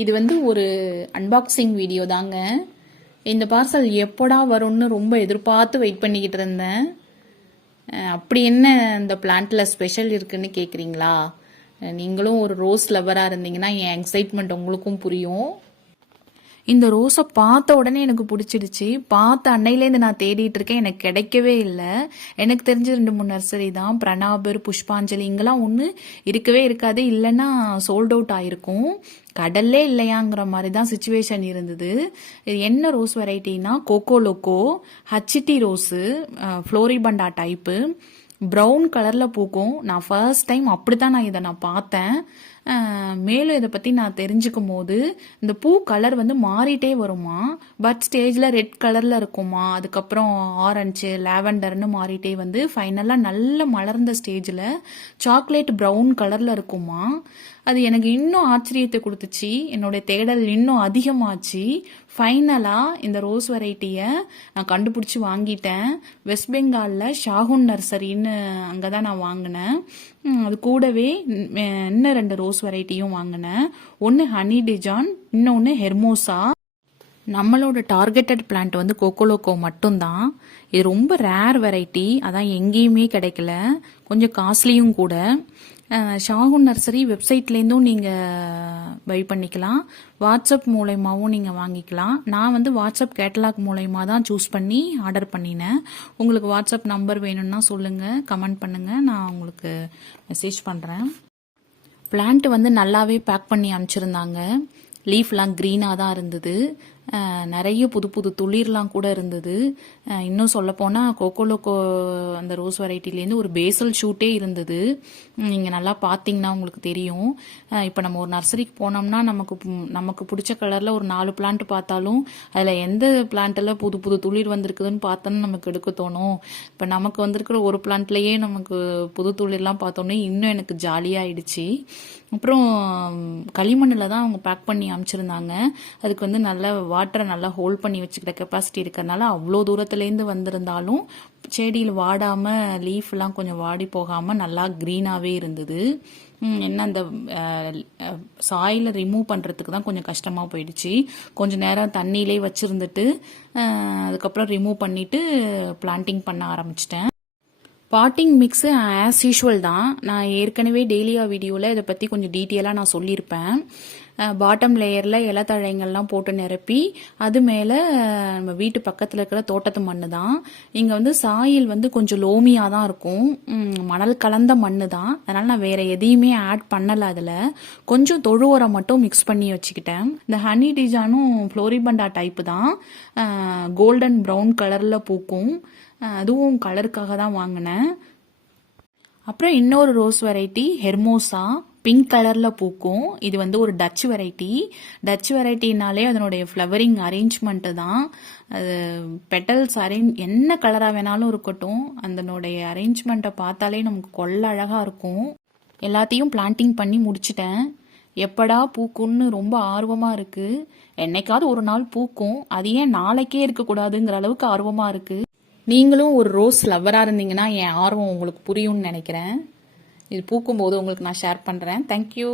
இது வந்து ஒரு அன்பாக்சிங் வீடியோ தாங்க. இந்த பார்சல் எப்போடா வரும்னு ரொம்ப எதிர்பார்த்து வெயிட் பண்ணிக்கிட்டு இருந்தேன். அப்படி என்ன இந்த பிளான்ட்ல ஸ்பெஷல் இருக்குன்னு கேட்குறீங்களா? நீங்களும் ஒரு ரோஸ் லவராக இருந்தீங்கன்னா என் எக்ஸைட்மெண்ட் உங்களுக்கும் புரியும். இந்த ரோஸை பார்த்த உடனே எனக்கு பிடிச்சிடுச்சு. பார்த்த அன்னையிலேருந்து நான் தேடிட்டு இருக்கேன், எனக்கு கிடைக்கவே இல்லை. எனக்கு தெரிஞ்ச 2-3 நர்சரி தான், பிரணாபர், புஷ்பாஞ்சலி, இங்கெல்லாம் ஒன்று இருக்கவே இருக்காது, இல்லைன்னா சோல்ட் அவுட் ஆயிருக்கும். கடல்லே இல்லையாங்கிற மாதிரி தான் சுச்சுவேஷன் இருந்தது. இது என்ன ரோஸ் வெரைட்டினா கோகோ லோக்கோ ஹச்டி ரோஸு, ஃப்ளோரிபண்டா டைப்பு, ப்ரௌன் கலரில் பூக்கும். நான் ஃபர்ஸ்ட் டைம் அப்படித்தான் நான் இதை பார்த்தேன். மேலும் இதை பற்றி நான் தெரிஞ்சுக்கும் போது இந்த பூ கலர் வந்து மாறிட்டே வருமா, பட் ஸ்டேஜில் ரெட் கலரில் இருக்குமா, அதுக்கப்புறம் ஆரஞ்சு, லாவெண்டர்னு மாறிட்டே வந்து ஃபைனலாக நல்ல மலர்ந்த ஸ்டேஜில் சாக்லேட் ப்ரௌன் கலரில் இருக்குமா. அது எனக்கு இன்னும் ஆச்சரியத்தை கொடுத்துச்சு. என்னுடைய தேடல் இன்னும் அதிகமாச்சு. ஃபைனலாக இந்த ரோஸ் வெரைட்டியை நான் கண்டுபிடிச்சி வாங்கிட்டேன். வெஸ்ட் பெங்காலில் ஷாகுன் நர்சரின்னு அங்கே தான் நான் வாங்கினேன். அது கூடவே இன்னும் 2 ரோஸ் வெரைட்டியும் வாங்கினேன். ஒன்று ஹனி டிஜான், இன்னொன்று ஹெர்மோசா. நம்மளோட டார்கெட்டட் பிளான்ட் வந்து கோகோலோக்கோ மட்டும்தான். இது ரொம்ப ரேர் வெரைட்டி, அதான் எங்கேயுமே கிடைக்கல, கொஞ்சம் காஸ்ட்லியும் கூட. ஷாகுன் நர்சரி வெப்சைட்லேருந்தும் நீங்கள் பை பண்ணிக்கலாம், வாட்ஸ்அப் மூலயமாவும் நீங்கள் வாங்கிக்கலாம். நான் வந்து வாட்ஸ்அப் கேட்டலாக் மூலயமா தான் சூஸ் பண்ணி ஆர்டர் பண்ணினேன். உங்களுக்கு வாட்ஸ்அப் நம்பர் வேணும்னா சொல்லுங்கள், கமெண்ட் பண்ணுங்கள், நான் உங்களுக்கு மெசேஜ் பண்ணுறேன். பிளான்ட் வந்து நல்லாவே பேக் பண்ணி அனுப்பிச்சிருந்தாங்க. லீஃப்லாம் க்ரீனாக தான் இருந்தது, நிறைய புது புது துளிர்லாம் கூட இருந்தது. இன்னும் சொல்லப்போனால் கோகோலோக்கோ அந்த ரோஸ் வெரைட்டிலேருந்து ஒரு பேசல் ஷூட்டே இருந்தது. நீங்கள் நல்லா பார்த்தீங்கன்னா உங்களுக்கு தெரியும். இப்போ நம்ம ஒரு நர்சரிக்கு போனோம்னா நமக்கு பிடிச்ச கலரில் ஒரு 4 பிளான்ட் பார்த்தாலும் அதில் எந்த பிளான்ட்டில் புது புது துளிர் வந்திருக்குதுன்னு பார்த்தோன்னு நமக்கு எடுக்க தோணும். இப்போ நமக்கு வந்திருக்கிற ஒரு பிளான்ட்லேயே நமக்கு புது துளிர்லாம் பார்த்தோன்னே இன்னும் எனக்கு ஜாலியாகிடுச்சு. அப்புறம் களிமண்ணில் தான் அவங்க பேக் பண்ணி அமைச்சிருந்தாங்க. அதுக்கு வந்து நல்ல வாட்டரை நல்லா ஹோல்ட் பண்ணி வச்சுக்கிற கெப்பாசிட்டி இருக்கிறதுனால அவ்வளோ தூரத்துலேருந்து வந்திருந்தாலும் செடியில் வாடாமல், லீஃப்லாம் கொஞ்சம் வாடி போகாமல் நல்லா க்ரீனாகவே இருந்தது. என்ன அந்த சாயிலை ரிமூவ் பண்ணுறதுக்கு தான் கொஞ்சம் கஷ்டமாக போயிடுச்சு. கொஞ்சம் நேரம் தண்ணியிலே வச்சுருந்துட்டு அதுக்கப்புறம் ரிமூவ் பண்ணிவிட்டு பிளான்டிங் பண்ண ஆரம்பிச்சிட்டேன். பாட்டிங் மிக்ஸு ஆஸ் யூஷுவல் தான். நான் ஏற்கனவே டெய்லியா வீடியோவில் இதை பற்றி கொஞ்சம் டீட்டெயிலாக நான் சொல்லியிருப்பேன். பாட்டம் லேயரில் இலத்தழைங்கள்லாம் போட்டு நிரப்பி அது மேலே நம்ம வீட்டு பக்கத்தில் இருக்கிற தோட்டத்து மண் தான். இங்கே வந்து சாயில் வந்து கொஞ்சம் லோமியாக தான் இருக்கும், மணல் கலந்த மண் தான். அதனால் நான் வேறு எதையுமே ஆட் பண்ணலை. அதில் கொஞ்சம் தொழு உரம் மட்டும் மிக்ஸ் பண்ணி வச்சுக்கிட்டேன். இந்த ஹனி டிஜானும் ஃப்ளோரிபண்டா டைப்பு தான், கோல்டன் ப்ரௌன் கலரில் பூக்கும். அதுவும் கலருக்காக தான் வாங்கினேன். அப்புறம் இன்னொரு ரோஸ் வெரைட்டி ஹெர்மோசா, பிங்க் கலரில் பூக்கும். இது வந்து ஒரு டச் வெரைட்டி. டச் வெரைட்டினாலே அதனுடைய ஃப்ளவரிங் அரேஞ்ச்மெண்ட்டு தான். அது பெட்டல்ஸ் என்ன கலராக வேணாலும் இருக்கட்டும், அதனுடைய அரேஞ்ச்மெண்ட்டை பார்த்தாலே நமக்கு கொள்ள அழகாக இருக்கும். எல்லாத்தையும் பிளான்டிங் பண்ணி முடிச்சிட்டேன். எப்படா பூக்கும்னு ரொம்ப ஆர்வமாக இருக்குது. என்னைக்காவது ஒரு நாள் பூக்கும், அது ஏன் நாளைக்கே இருக்கக்கூடாதுங்கிற அளவுக்கு ஆர்வமாக இருக்குது. நீங்களும் ஒரு ரோஸ் லவ்வராக இருந்தீங்கன்னா என் ஆர்வம் உங்களுக்கு புரியும்னு நினைக்கிறேன். இது பூக்கும்போது உங்களுக்கு நான் ஷேர் பண்ணுறேன். தேங்க்யூ.